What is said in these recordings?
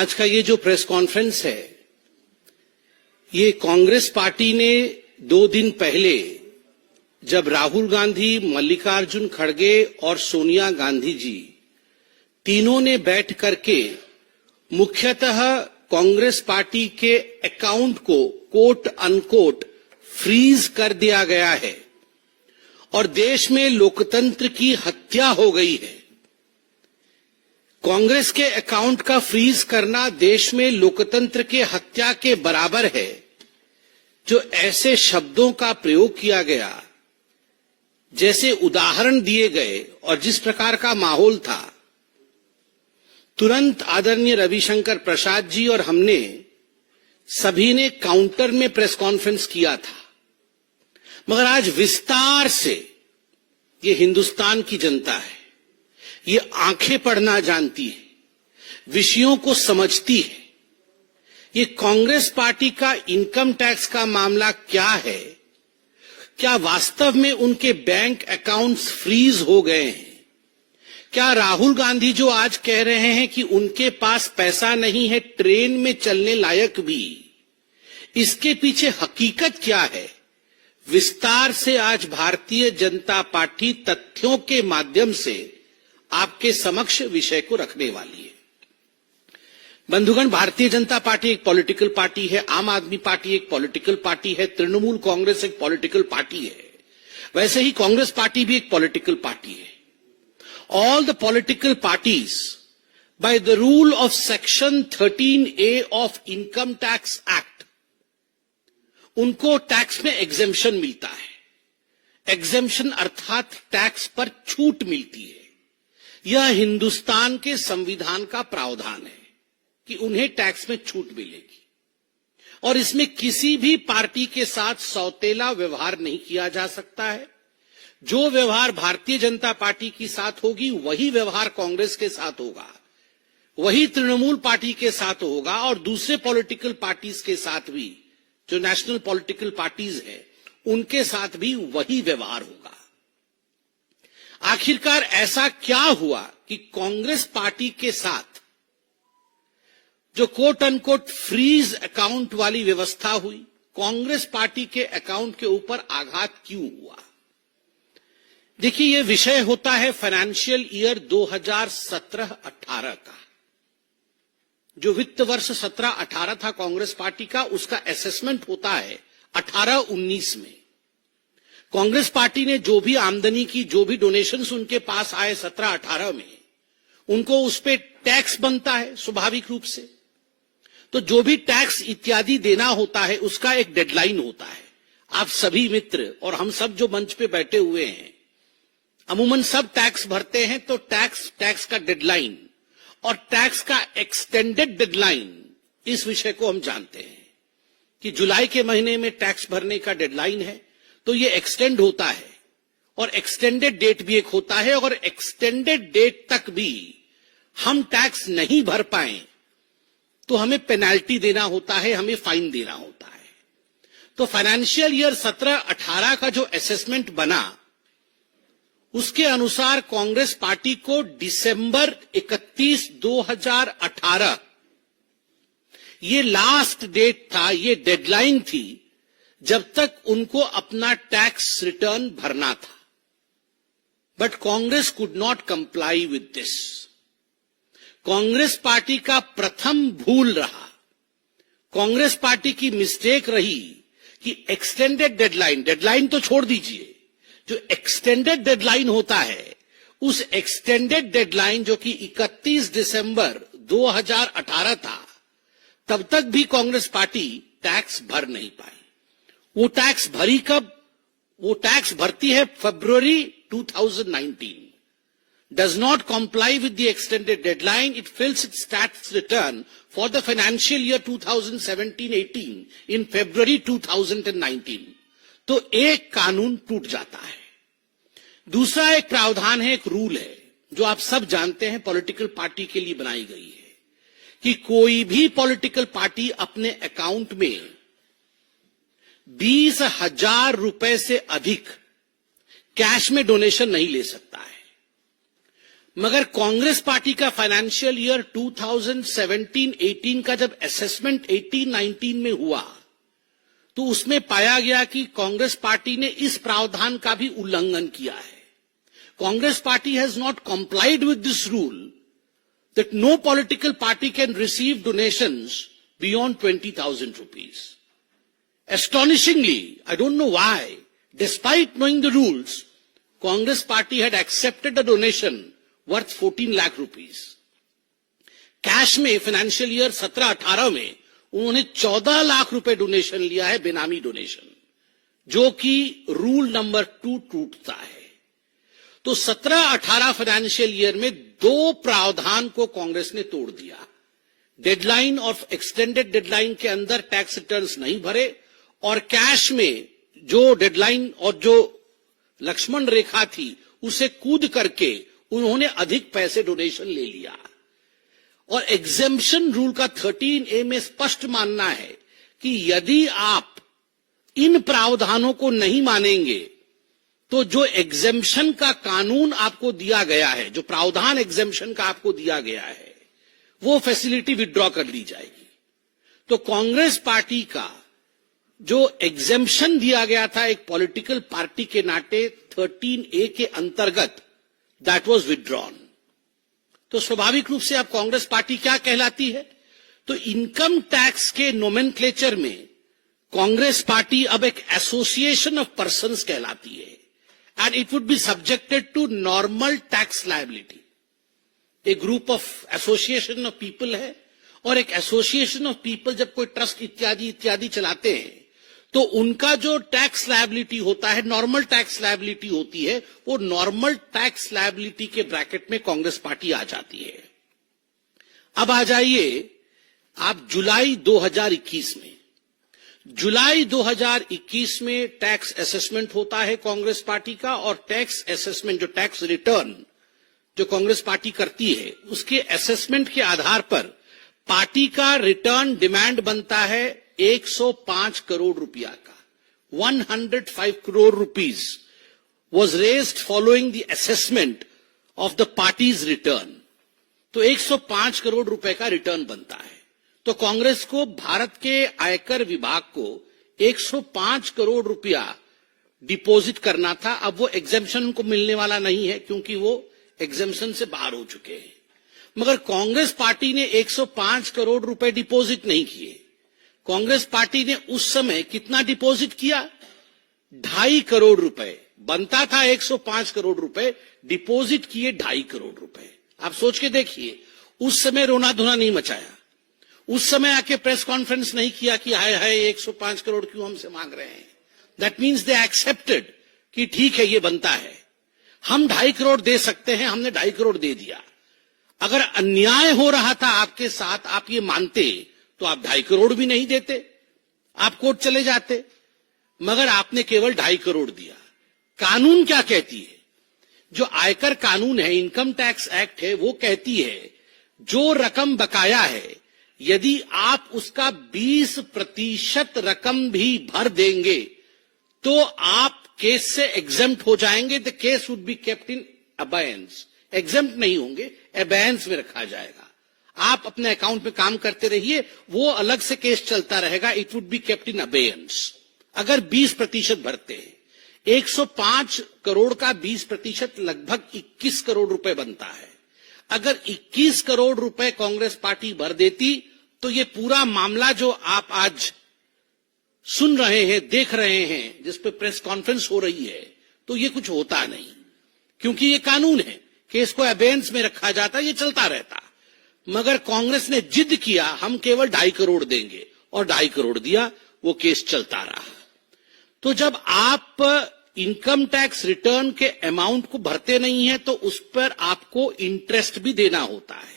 आज का ये जो प्रेस कॉन्फ्रेंस है, ये कांग्रेस पार्टी ने 2 दिन पहले जब राहुल गांधी, मल्लिकार्जुन खड़गे और सोनिया गांधी जी तीनों ने बैठ करके मुख्यतः कांग्रेस पार्टी के अकाउंट को कोट अनकोट फ्रीज कर दिया गया है और देश में लोकतंत्र की हत्या हो गई है। कांग्रेस के अकाउंट का फ्रीज करना देश में लोकतंत्र के हत्या के बराबर है। जो ऐसे शब्दों का प्रयोग किया गया, जैसे उदाहरण दिए गए और जिस प्रकार का माहौल था, तुरंत आदरणीय रविशंकर प्रसाद जी और हमने सभी ने काउंटर में प्रेस कॉन्फ्रेंस किया था। मगर आज विस्तार से ये हिंदुस्तान की जनता है, ये आंखें पढ़ना जानती है, विषयों को समझती है। ये कांग्रेस पार्टी का इनकम टैक्स का मामला क्या है? क्या वास्तव में उनके बैंक अकाउंट्स फ्रीज हो गए हैं? क्या राहुल गांधी जो आज कह रहे हैं कि उनके पास पैसा नहीं है ट्रेन में चलने लायक भी, इसके पीछे हकीकत क्या है? विस्तार से आज भारतीय जनता पार्टी तथ्यों के माध्यम से आपके समक्ष विषय को रखने वाली है। बंधुगण, भारतीय जनता पार्टी एक पॉलिटिकल पार्टी है, आम आदमी पार्टी एक पॉलिटिकल पार्टी है, तृणमूल कांग्रेस एक पॉलिटिकल पार्टी है, वैसे ही कांग्रेस पार्टी भी एक पॉलिटिकल पार्टी है। All the political parties, by the rule of Section 13A of Income Tax Act, उनको टैक्स में एग्जेम्पशन मिलता है। एग्जेम्पशन अर्थात टैक्स पर छूट मिलती है। यह हिंदुस्तान के संविधान का प्रावधान है कि उन्हें टैक्स में छूट मिलेगी और इसमें किसी भी पार्टी के साथ सौतेला व्यवहार नहीं किया जा सकता है। जो व्यवहार भारतीय जनता पार्टी के साथ होगी, वही व्यवहार कांग्रेस के साथ होगा, वही तृणमूल पार्टी के साथ होगा और दूसरे पॉलिटिकल पार्टीज के साथ भी, जो नेशनल पॉलिटिकल पार्टीज है, उनके साथ भी वही व्यवहार होगा। आखिरकार ऐसा क्या हुआ कि कांग्रेस पार्टी के साथ जो कोट अनकोट फ्रीज अकाउंट वाली व्यवस्था हुई, कांग्रेस पार्टी के अकाउंट के ऊपर आघात क्यों हुआ? देखिए, यह विषय होता है फाइनेंशियल ईयर 2017-18 का। जो वित्त वर्ष 17-18 था कांग्रेस पार्टी का, उसका असेसमेंट होता है 18-19 में। कांग्रेस पार्टी ने जो भी आमदनी की, जो भी डोनेशंस उनके पास आए 17-18 में, उनको उस पे टैक्स बनता है स्वाभाविक रूप से। तो जो भी टैक्स इत्यादि देना होता है, उसका एक डेडलाइन होता है। आप सभी मित्र और हम सब जो मंच पे बैठे हुए हैं, अमूमन सब टैक्स भरते हैं। तो टैक्स का डेडलाइन और टैक्स का एक्सटेंडेड डेडलाइन, इस विषय को हम जानते हैं कि जुलाई के महीने में टैक्स भरने का डेडलाइन है, तो ये एक्सटेंड होता है और एक्सटेंडेड डेट भी एक होता है। और एक्सटेंडेड डेट तक भी हम टैक्स नहीं भर पाए तो हमें पेनाल्टी देना होता है, हमें फाइन देना होता है। तो फाइनेंशियल ईयर 17-18 का जो असेसमेंट बना, उसके अनुसार कांग्रेस पार्टी को दिसंबर 31, 2018 ये लास्ट डेट था, ये डेडलाइन थी जब तक उनको अपना टैक्स रिटर्न भरना था। But Congress could not comply with this. Congress party का प्रथम भूल रहा, कांग्रेस पार्टी की मिस्टेक रही कि एक्सटेंडेड डेडलाइन तो छोड़ दीजिए, जो एक्सटेंडेड डेडलाइन होता है, उस एक्सटेंडेड डेडलाइन जो कि 31 दिसंबर 2018 था, तब तक भी कांग्रेस पार्टी टैक्स भर नहीं पाई। वो टैक्स भरी कब? वो टैक्स भरती है फरवरी 2019। Does not comply with the extended deadline. It fills its tax return for the financial year 2017-18 in February 2019. तो एक कानून टूट जाता है। दूसरा एक प्रावधान है, एक रूल है, जो आप सब जानते हैं, पॉलिटिकल पार्टी के लिए बनाई गई है कि कोई भी पॉलिटिकल पार्टी अपने अकाउंट में 20,000 रुपए से अधिक कैश में डोनेशन नहीं ले सकता है। मगर कांग्रेस पार्टी का फाइनेंशियल ईयर 2017-18 का जब असेसमेंट 18-19 में हुआ तो उसमें पाया गया कि कांग्रेस पार्टी ने इस प्रावधान का भी उल्लंघन किया है. Congress party has not complied with this rule that no political party can receive donations beyond 20,000 rupees. Astonishingly, I don't know why, despite knowing the rules, Congress party had accepted a donation worth 14 lakh rupees. Cash में financial year 17-18 में उन्होंने 14 लाख रुपए donation लिया है, बेनामी donation, जो कि rule number 2 टूटता है. तो 17-18 फाइनेंशियल ईयर में दो प्रावधान को कांग्रेस ने तोड़ दिया. डेडलाइन और एक्सटेंडेड डेडलाइन के अंदर टैक्स रिटर्न्स नहीं भरे और कैश में जो डेडलाइन और जो लक्ष्मण रेखा थी उसे कूद करके उन्होंने अधिक पैसे डोनेशन ले लिया. और एग्जेम्पशन रूल का 13A में स्पष्ट मानना है कि यदि आप इन प्रावधानों को नहीं मानेंगे तो जो एग्जेम्पशन का कानून आपको दिया गया है, जो प्रावधान एग्जेम्पशन का आपको दिया गया है, वो फैसिलिटी विथड्रॉ कर ली जाएगी. तो कांग्रेस पार्टी का जो एग्जेम्पशन दिया गया था एक पॉलिटिकल पार्टी के नाते 13A के अंतर्गत, दैट वाज विथड्रॉन. तो स्वाभाविक रूप से अब कांग्रेस पार्टी क्या कहलाती है? तो इनकम टैक्स के नोमेनक्लेचर में कांग्रेस पार्टी अब एक एसोसिएशन ऑफ पर्संस कहलाती है. And it would be subjected to normal tax liability. A group of association of people है और एक association of people जब कोई ट्रस्ट इत्यादि इत्यादि चलाते हैं तो उनका जो टैक्स लायबिलिटी होता है, नॉर्मल टैक्स लायबिलिटी होती है, वो नॉर्मल टैक्स लायबिलिटी के ब्रैकेट में कांग्रेस पार्टी आ जाती है. अब आ जाइए आप जुलाई 2021 में. जुलाई 2021 में टैक्स असेसमेंट होता है कांग्रेस पार्टी का और टैक्स असेसमेंट, जो टैक्स रिटर्न जो कांग्रेस पार्टी करती है, उसके असेसमेंट के आधार पर पार्टी का रिटर्न डिमांड बनता है 105 करोड़ रुपया का. 105 crore rupees was raised following the assessment of the party's return. तो 105 करोड़ रुपए का रिटर्न बनता है. तो कांग्रेस को भारत के आयकर विभाग को 105 करोड़ रुपया डिपॉजिट करना था. अब वो एग्जेम्पशन उनको मिलने वाला नहीं है क्योंकि वो एग्जेम्पशन से बाहर हो चुके हैं. मगर कांग्रेस पार्टी ने 105 करोड़ रुपए डिपॉजिट नहीं किए. कांग्रेस पार्टी ने उस समय कितना डिपॉजिट किया? 2.5 करोड़ रुपए. बनता था 105 करोड़ रुपए, डिपॉजिट किए 2.5 करोड़ रुपए. आप सोच के देखिए, उस समय रोना धोना नहीं मचाया. उस समय आके प्रेस कॉन्फ्रेंस नहीं किया कि हाय हाय 105 करोड़ क्यों हमसे मांग रहे हैं. दैट मीन्स दे एक्सेप्टेड कि ठीक है, ये बनता है, हम 2.5 करोड़ दे सकते हैं, हमने 2.5 करोड़ दे दिया. अगर अन्याय हो रहा था आपके साथ, आप ये मानते तो आप 2.5 करोड़ भी नहीं देते, आप कोर्ट चले जाते. मगर आपने केवल 2.5 करोड़ दिया. कानून क्या कहती है? जो आयकर कानून है, इनकम टैक्स एक्ट है, वो कहती है जो रकम बकाया है यदि आप उसका 20% रकम भी भर देंगे तो आप केस से एग्जेम्प्ट हो जाएंगे. The case would be kept in abeyance. Exempt नहीं होंगे, अबेयंस में रखा जाएगा. आप अपने अकाउंट में काम करते रहिए, वो अलग से केस चलता रहेगा. It would be kept in abeyance. अगर 20% भरते हैं, 105 करोड़ का 20% लगभग 21 करोड़ रुपए बनता है. अगर 21 करोड़ रुपए कांग्रेस पार्टी भर देती तो ये पूरा मामला जो आप आज सुन रहे हैं, देख रहे हैं, जिस पे प्रेस कॉन्फ्रेंस हो रही है, तो ये कुछ होता नहीं. क्योंकि ये कानून है, केस को अबेयंस में रखा जाता, ये चलता रहता. मगर कांग्रेस ने जिद किया हम केवल 2.5 करोड़ देंगे और 2.5 करोड़ दिया, वो केस चलता रहा. तो जब आप इनकम टैक्स रिटर्न के अमाउंट को भरते नहीं है तो उस पर आपको इंटरेस्ट भी देना होता है.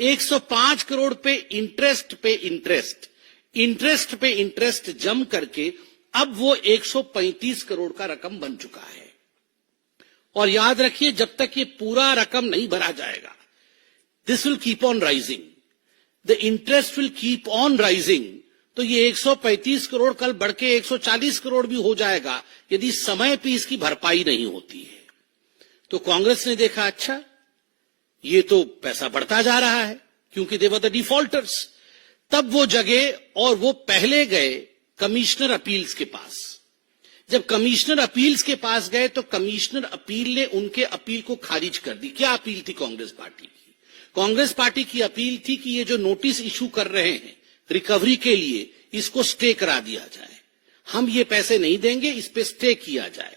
105 करोड़ पे इंटरेस्ट पे इंटरेस्ट, इंटरेस्ट पे इंटरेस्ट जम करके अब वो 135 करोड़ का रकम बन चुका है. और याद रखिए, जब तक ये पूरा रकम नहीं भरा जाएगा, this will keep on rising, the interest will keep on rising. तो ये 135 करोड़ कल बढ़ के 140 करोड़ भी हो जाएगा यदि समय पे इसकी भरपाई नहीं होती है. तो कांग्रेस ने देखा, अच्छा ये तो पैसा बढ़ता जा रहा है क्योंकि दे वर द डिफॉल्टर्स। तब वो जगे और वो पहले गए कमिश्नर अपील्स के पास। जब कमिश्नर अपील्स के पास गए तो कमिश्नर अपील ने उनके अपील को खारिज कर दी। क्या अपील थी कांग्रेस पार्टी की? कांग्रेस पार्टी की अपील थी कि ये जो नोटिस इशू कर रहे हैं रिकवरी के लिए, इसको स्टे करा दिया जाए, हम ये पैसे नहीं देंगे, इस पे स्टे किया जाए।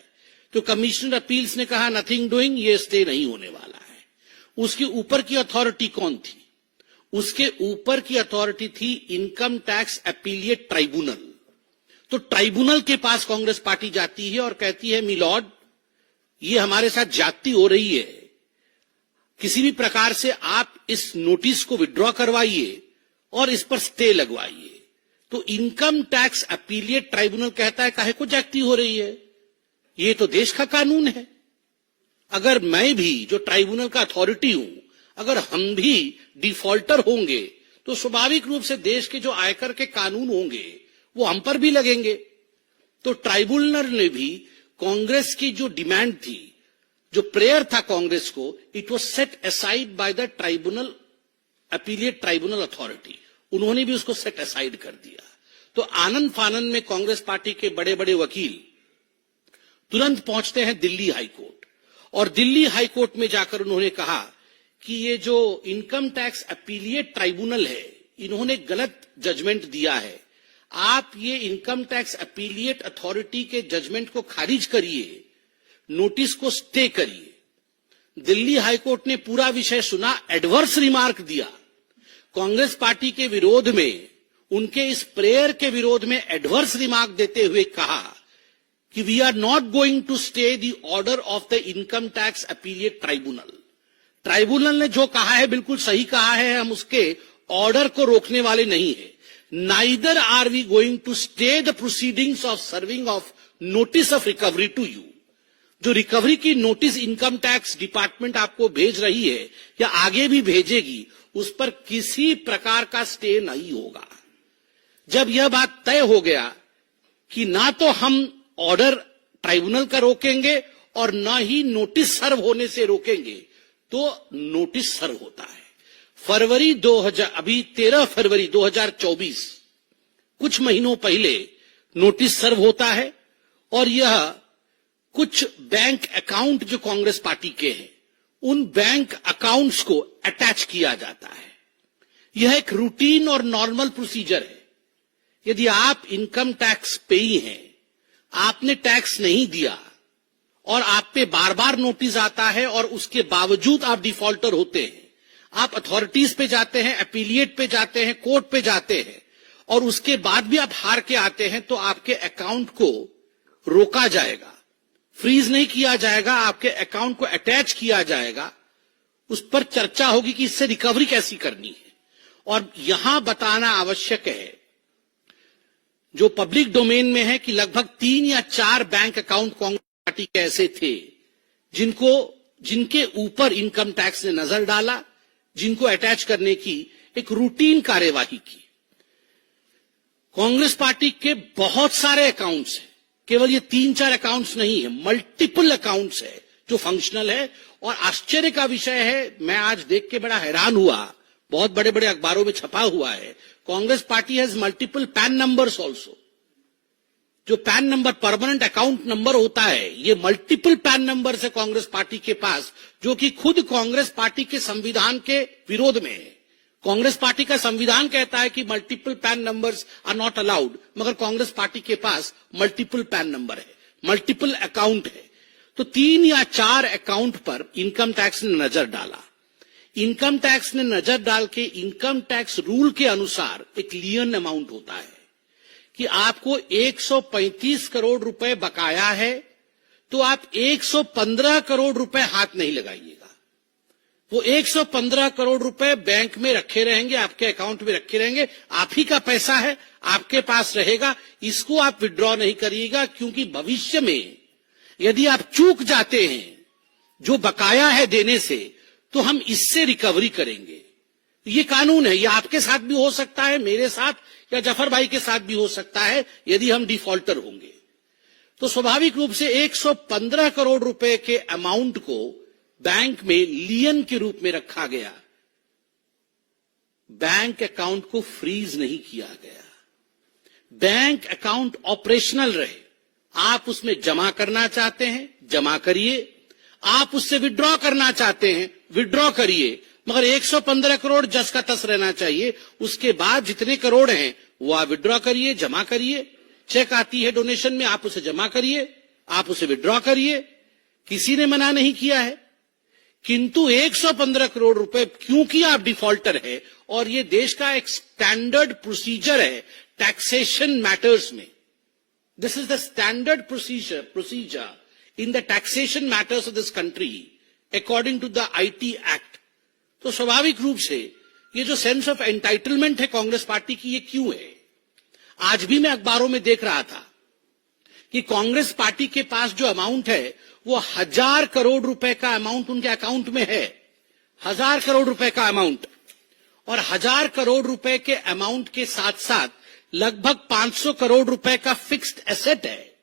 तो कमिश्नर अपील्स ने कहा नथिंग डूइंग, ये स्टे नहीं होने वाला है। उसके ऊपर की अथॉरिटी कौन थी? उसके ऊपर की अथॉरिटी थी इनकम टैक्स अपीलिएट ट्राइब्यूनल। तो ट्राइब्यूनल के पास कांग्रेस पार्टी जाती है और कहती है मिलॉर्ड, ये हमारे साथ ज्यादती हो रही है, किसी भी प्रकार से आप इस नोटिस को विड्रॉ करवाइए और इस पर स्टे लगवाइए। तो इनकम टैक्स अपीलिएट ट्राइब्यूनल कहता है काहे को ज्यादती हो रही है, ये तो देश का कानून है। अगर मैं भी जो ट्राइब्यूनल का अथॉरिटी हूं, अगर हम भी डिफॉल्टर होंगे तो स्वाभाविक रूप से देश के जो आयकर के कानून होंगे वो हम पर भी लगेंगे। तो ट्राइब्यूनल ने भी कांग्रेस की जो डिमांड थी, जो प्रेयर था कांग्रेस को, it was set aside by the tribunal appellate tribunal authority. उन्होंने भी उसको सेट असाइड कर दिया। तो आनंद फानन में कांग्रेस पार्टी के बड़े बड़े वकील तुरंत पहुंचते हैं दिल्ली हाईकोर्ट, और दिल्ली हाईकोर्ट में जाकर उन्होंने कहा कि ये जो इनकम टैक्स अपीलिएट ट्राइब्यूनल है, इन्होंने गलत जजमेंट दिया है। आप ये इनकम टैक्स अपीलिएट अथॉरिटी के जजमेंट को खारिज करिए, नोटिस को स्टे करिए। दिल्ली हाईकोर्ट ने पूरा विषय सुना, एडवर्स रिमार्क दिया। कांग्रेस पार्टी के विरोध में, उनके इस प्रेयर के विरोध में एडवर्स रिमार्क देते हुए कहा कि we are not going to stay the order of the income tax appellate tribunal. Tribunal ने जो कहा है बिल्कुल सही कहा है, हम उसके ऑर्डर को रोकने वाले नहीं है। Neither are we going to stay the proceedings of serving of notice of recovery to you. जो रिकवरी की नोटिस इनकम टैक्स डिपार्टमेंट आपको भेज रही है या आगे भी भेजेगी, उस पर किसी प्रकार का स्टे नहीं होगा। जब यह बात तय हो गया कि ना तो हम ऑर्डर ट्राइब्यूनल का रोकेंगे और ना ही नोटिस सर्व होने से रोकेंगे, तो नोटिस सर्व होता है। फरवरी 2000, अभी 13 फरवरी 2024, कुछ महीनों पहले नोटिस सर्व होता है और यह कुछ बैंक अकाउंट जो कांग्रेस पार्टी के हैं, उन बैंक अकाउंट्स को अटैच किया जाता है। यह एक रूटीन और नॉर्मल प्रोसीजर है। यदि आप इनकम टैक्स पेई हैं, आपने टैक्स नहीं दिया और आप पे बार बार नोटिस आता है और उसके बावजूद आप डिफॉल्टर होते हैं, आप अथॉरिटीज पे जाते हैं, अपीलिएट पे जाते हैं, कोर्ट पे जाते हैं और उसके बाद भी आप हार के आते हैं, तो आपके अकाउंट को रोका जाएगा, फ्रीज नहीं किया जाएगा, आपके अकाउंट को अटैच किया जाएगा। उस पर चर्चा होगी कि इससे रिकवरी कैसी करनी है। और यहां बताना आवश्यक है, जो पब्लिक डोमेन में है, कि लगभग 3 या 4 बैंक अकाउंट कांग्रेस पार्टी के ऐसे थे जिनके ऊपर इनकम टैक्स ने नजर डाला, जिनको अटैच करने की एक रूटीन कार्यवाही की। कांग्रेस पार्टी के बहुत सारे अकाउंट्स हैं, केवल ये 3-4 अकाउंट्स नहीं है, मल्टीपल अकाउंट्स है जो फंक्शनल है। और आश्चर्य का विषय है, मैं आज देख के बड़ा हैरान हुआ, बहुत बड़े बड़े अखबारों में छपा हुआ है, Congress party has multiple PAN numbers also. जो PAN number permanent account number होता है, ये मल्टीपल पैन नंबर है कांग्रेस पार्टी के पास, जो कि खुद कांग्रेस पार्टी के संविधान के विरोध में है। कांग्रेस पार्टी का संविधान कहता है कि multiple PAN numbers are not allowed, मगर कांग्रेस पार्टी के पास मल्टीपल पैन नंबर है, मल्टीपल अकाउंट है। तो 3 या 4 अकाउंट पर इनकम टैक्स ने नजर डाला। इनकम टैक्स ने नजर डाल के इनकम टैक्स रूल के अनुसार एक लियन अमाउंट होता है कि आपको 135 करोड़ रुपए बकाया है, तो आप 115 करोड़ रुपए हाथ नहीं लगाइएगा। वो 115 करोड़ रुपए बैंक में रखे रहेंगे, आपके अकाउंट में रखे रहेंगे, आप ही का पैसा है, आपके पास रहेगा, इसको आप विड्रॉ नहीं करिएगा, क्योंकि भविष्य में यदि आप चूक जाते हैं जो बकाया है देने से, तो हम इससे रिकवरी करेंगे। ये कानून है, ये आपके साथ भी हो सकता है, मेरे साथ या जफर भाई के साथ भी हो सकता है, यदि हम डिफॉल्टर होंगे। तो स्वाभाविक रूप से 115 करोड़ रुपए के अमाउंट को बैंक में लियन के रूप में रखा गया, बैंक अकाउंट को फ्रीज नहीं किया गया। बैंक अकाउंट ऑपरेशनल रहे। आप उसमें जमा करना चाहते हैं, जमा करिए। आप उससे विड्रॉ करना चाहते हैं, विड्रॉ करिए। मगर 115 करोड़ जस का तस रहना चाहिए। उसके बाद जितने करोड़ हैं वो आप विड्रॉ करिए, जमा करिए। चेक आती है डोनेशन में, आप उसे जमा करिए, आप उसे विड्रॉ करिए। किसी ने मना नहीं किया है। किंतु 115 करोड़ रुपए क्योंकि आप डिफॉल्टर है और ये देश का एक स्टैंडर्ड प्रोसीजर है टैक्सेशन मैटर्स में। This is the standard procedure in the taxation matters of this country according to the IT act. तो स्वाभाविक रूप से ये जो सेंस ऑफ एंटाइटलमेंट है कांग्रेस पार्टी की, ये क्यों है? आज भी मैं अखबारों में देख रहा था कि कांग्रेस पार्टी के पास जो अमाउंट है वो 1000 करोड़ रुपए का अमाउंट उनके अकाउंट में है। 1000 करोड़ रुपए का अमाउंट, और 1000 करोड़ रुपए के अमाउंट के साथ साथ लगभग 500 करोड़ रुपए का फिक्स्ड एसेट है।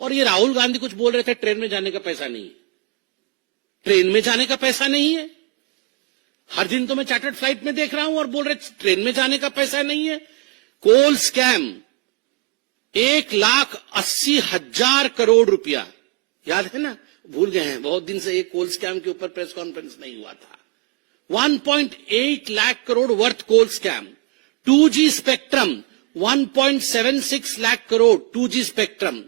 और ये राहुल गांधी कुछ बोल रहे थे ट्रेन में जाने का पैसा नहीं है। ट्रेन में जाने का पैसा नहीं है। हर दिन तो मैं चार्टर्ड फ्लाइट में देख रहा हूं और बोल रहे ट्रेन में जाने का पैसा नहीं है। कोल स्कैम 1,80,000 करोड़ रुपया, याद है ना? भूल गए हैं, बहुत दिन से एक कोल स्कैम के ऊपर प्रेस कॉन्फ्रेंस नहीं हुआ था। 1.8 lakh crore worth coal scam. 2G spectrum 1.76 lakh crore 2G spectrum.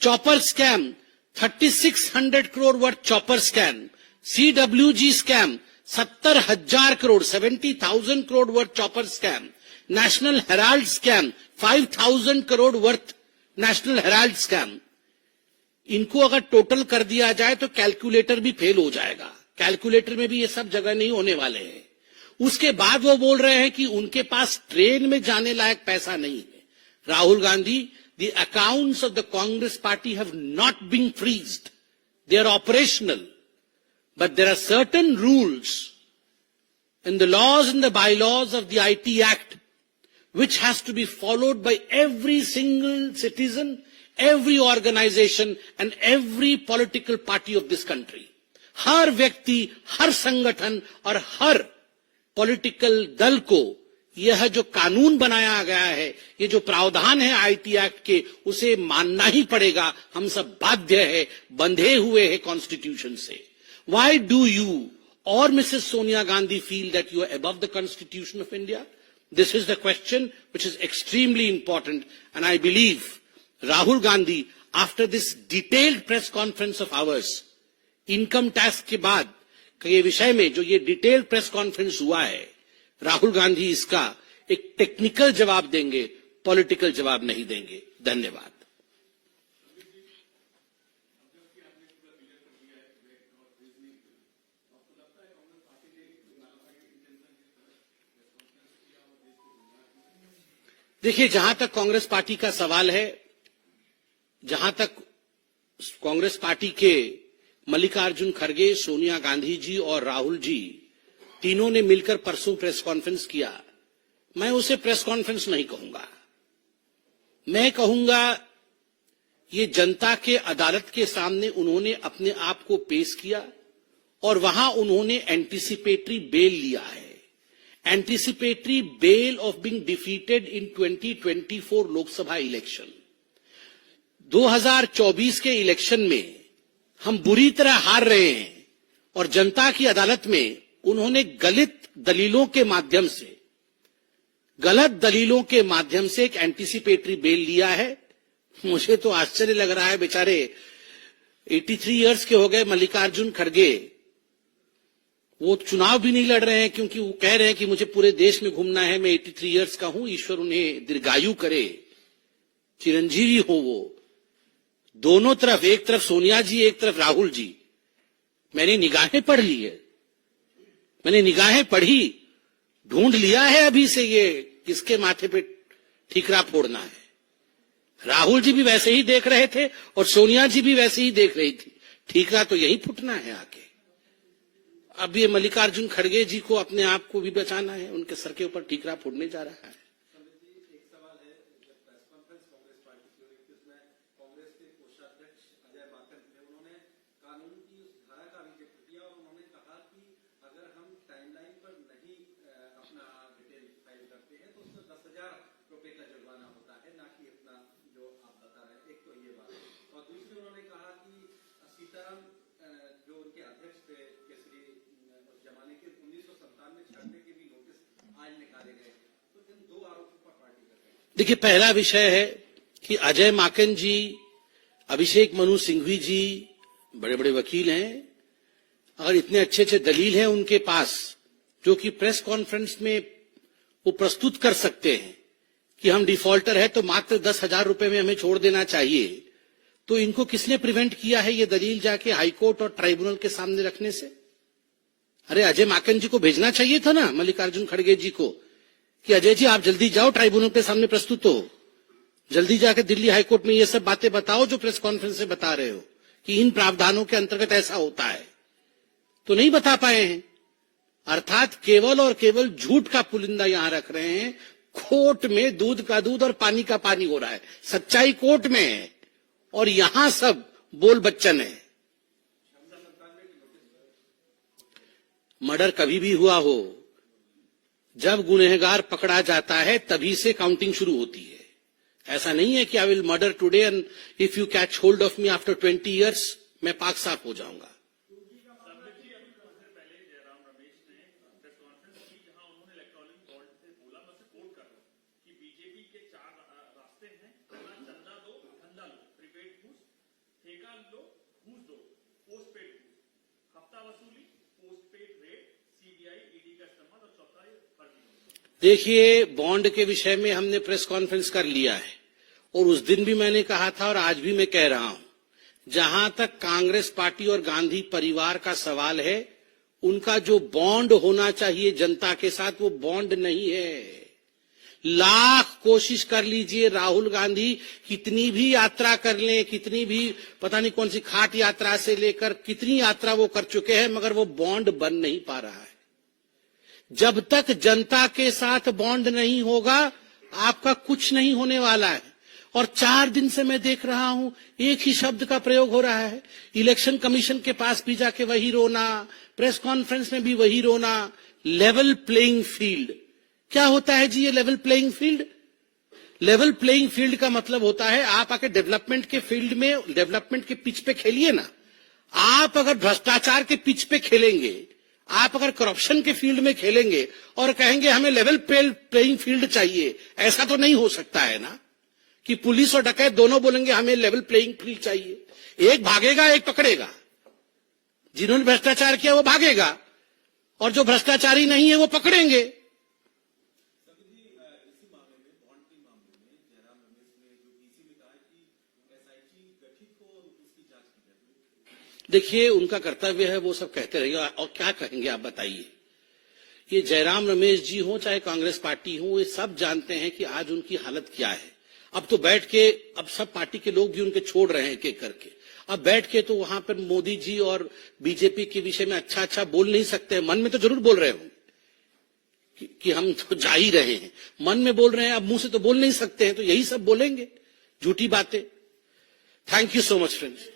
Chopper scam 3600 crore worth chopper scam. CWG scam 70,000 crore 70,000 crore worth chopper scam. National herald scam 5,000 crore worth national herald scam. इनको अगर टोटल कर दिया जाए तो कैलकुलेटर भी फेल हो जाएगा। कैलकुलेटर में भी ये सब जगह नहीं होने वाले हैं। उसके बाद वो बोल रहे हैं कि उनके पास ट्रेन में जाने लायक पैसा नहीं है। Rahul Gandhi, the accounts of the Congress party have not been freezed. They are operational. But there are certain rules in the laws and the bylaws of the IT Act which has to be followed by every single citizen, every organization and every political party of this country. हर व्यक्ति, हर संगठन और हर political दल को यह जो कानून बनाया गया है, ये जो प्रावधान है आईटी एक्ट के, उसे मानना ही पड़ेगा। हम सब बाध्य है, बंधे हुए हैं कॉन्स्टिट्यूशन से। Why do you or Mrs. Sonia Gandhi feel that you are above the Constitution of India? This is the question which is extremely important, and I believe Rahul Gandhi, after this detailed press conference of ours, income tax के बाद के विषय में जो ये detailed press conference हुआ है, राहुल गांधी इसका एक टेक्निकल जवाब देंगे, पॉलिटिकल जवाब नहीं देंगे। धन्यवाद। देखिए, जहां तक कांग्रेस पार्टी का सवाल है, जहां तक कांग्रेस पार्टी के मल्लिकार्जुन खड़गे, सोनिया गांधी जी और राहुल जी तीनों ने मिलकर परसों प्रेस कॉन्फ्रेंस किया, मैं उसे प्रेस कॉन्फ्रेंस नहीं कहूंगा। मैं कहूंगा ये जनता के अदालत के सामने उन्होंने अपने आप को पेश किया और वहां उन्होंने एंटीसिपेटरी बेल लिया है। Anticipatory bail of being defeated in 2024 Lok Sabha election. 2024 के इलेक्शन में हम बुरी तरह हार रहे हैं और जनता की अदालत में उन्होंने गलत दलीलों के माध्यम से एक एंटीसिपेटरी बेल लिया है। मुझे तो आश्चर्य लग रहा है, बेचारे 83 इयर्स के हो गए मल्लिकार्जुन खड़गे, वो चुनाव भी नहीं लड़ रहे हैं क्योंकि वो कह रहे हैं कि मुझे पूरे देश में घूमना है, मैं 83 इयर्स का हूं, ईश्वर उन्हें दीर्घायु करे, चिरंजीवी हो वो। दोनों तरफ, एक तरफ सोनिया जी, एक तरफ राहुल जी। मैंने निगाहें पढ़ ली है, मैंने निगाहें पढ़ी, ढूंढ लिया है अभी से ये किसके माथे पे ठीकरा फोड़ना है। राहुल जी भी वैसे ही देख रहे थे और सोनिया जी भी वैसे ही देख रही थी, ठीकरा तो यही फुटना है आगे। अब ये मल्लिकार्जुन खड़गे जी को अपने आप को भी बचाना है, उनके सर के ऊपर ठीकरा फोड़ने जा रहा है। जो उनके अध्यक्ष थे केसरी उस जमाने के 1997 में छानने के भी नोटिस आज निकाले गए, तो इन दो आरोपों पर पार्टी कर रही है। देखिए, पहला विषय है कि अजय माकन जी, अभिषेक मनु सिंघवी जी बड़े बड़े वकील हैं, अगर इतने अच्छे अच्छे दलील हैं उनके पास जो कि प्रेस कॉन्फ्रेंस में वो प्रस्तुत कर सकते हैं कि हम डिफॉल्टर है तो मात्र 10,000 रुपए में हमें छोड़ देना चाहिए, तो इनको किसने प्रिवेंट किया है ये दलील जाके हाईकोर्ट और ट्राइब्यूनल के सामने रखने से? अरे अजय माकन जी को भेजना चाहिए था ना, मल्लिकार्जुन खड़गे जी को, कि अजय जी आप जल्दी जाओ, ट्राइब्यूनल के सामने प्रस्तुत हो, जल्दी जाके दिल्ली हाईकोर्ट में ये सब बातें बताओ जो प्रेस कॉन्फ्रेंस से बता रहे हो कि इन प्रावधानों के अंतर्गत ऐसा होता है। तो नहीं बता पाए हैं, अर्थात केवल और केवल झूठ का पुलिंदा यहां रख रहे हैं। कोर्ट में दूध का दूध और पानी का पानी हो रहा है, सच्चाई कोर्ट में है और यहां सब बोल बच्चन है। मर्डर कभी भी हुआ हो, जब गुनहगार पकड़ा जाता है तभी से काउंटिंग शुरू होती है। ऐसा नहीं है कि I will murder today and if you catch hold of me after 20 years मैं पाक साफ हो जाऊंगा। देखिए, बॉन्ड के विषय में हमने प्रेस कॉन्फ्रेंस कर लिया है और उस दिन भी मैंने कहा था और आज भी मैं कह रहा हूं, जहां तक कांग्रेस पार्टी और गांधी परिवार का सवाल है, उनका जो बॉन्ड होना चाहिए जनता के साथ वो बॉन्ड नहीं है। लाख कोशिश कर लीजिए, राहुल गांधी कितनी भी यात्रा कर लें, कितनी भी पता नहीं कौन सी खाट यात्रा से लेकर कितनी यात्रा वो कर चुके हैं, मगर वो बॉन्ड बन नहीं पा रहा है। जब तक जनता के साथ बॉन्ड नहीं होगा आपका कुछ नहीं होने वाला है। और 4 दिन से मैं देख रहा हूं एक ही शब्द का प्रयोग हो रहा है, इलेक्शन कमीशन के पास भी जाके वही रोना, प्रेस कॉन्फ्रेंस में भी वही रोना। लेवल प्लेइंग फील्ड क्या होता है जी? ये level playing field, level playing field का मतलब होता है आप आके डेवलपमेंट के फील्ड में, डेवलपमेंट के पिच पे खेलिए ना। आप अगर भ्रष्टाचार के पिच पे खेलेंगे, आप अगर करप्शन के फील्ड में खेलेंगे और कहेंगे हमें लेवल प्लेइंग फील्ड चाहिए, ऐसा तो नहीं हो सकता है ना कि पुलिस और डकैत दोनों बोलेंगे हमें लेवल प्लेइंग फील्ड चाहिए। एक भागेगा, एक पकड़ेगा। जिन्होंने भ्रष्टाचार किया वो भागेगा और जो भ्रष्टाचारी नहीं है वो पकड़ेंगे। देखिए, उनका कर्तव्य है, वो सब कहते रहेंगे और क्या कहेंगे आप बताइए। ये जयराम रमेश जी हो चाहे कांग्रेस पार्टी हो, ये सब जानते हैं कि आज उनकी हालत क्या है। अब तो बैठ के, अब सब पार्टी के लोग भी उनके छोड़ रहे हैं एक एक करके। अब बैठ के तो वहां पर मोदी जी और बीजेपी के विषय में अच्छा अच्छा बोल नहीं सकते हैं। मन में तो जरूर बोल रहे होंगे कि हम तो जा ही रहे हैं, मन में बोल रहे हैं, अब मुंह से तो बोल नहीं सकते हैं, तो यही सब बोलेंगे झूठी बातें। Thank you so much friends.